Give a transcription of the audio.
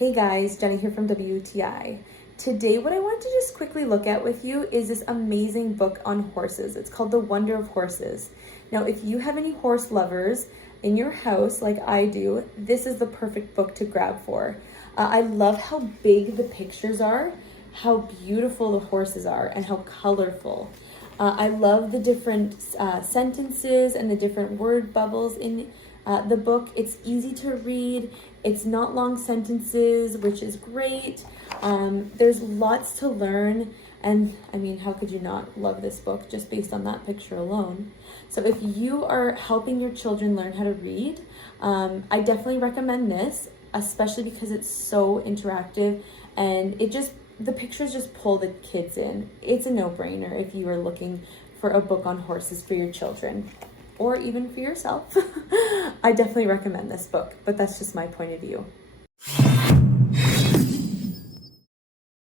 Hey guys, Jenny here from WTI. Today what I want to just quickly look at with you is this amazing book on horses. It's called The Wonder of Horses. Now if you have any horse lovers in your house like I do, this is the perfect book to grab for. I love how big the pictures are, how beautiful the horses are, and how colorful. I love the different sentences and the different word bubbles in the book. It's easy to read. It's not long sentences, which is great. There's lots to learn. And I mean, how could you not love this book just based on that picture alone? So if you are helping your children learn how to read, I definitely recommend this, especially because it's so interactive and the pictures just pull the kids in. It's a no-brainer if you are looking for a book on horses for your children or even for yourself. I definitely recommend this book, but that's just my point of view.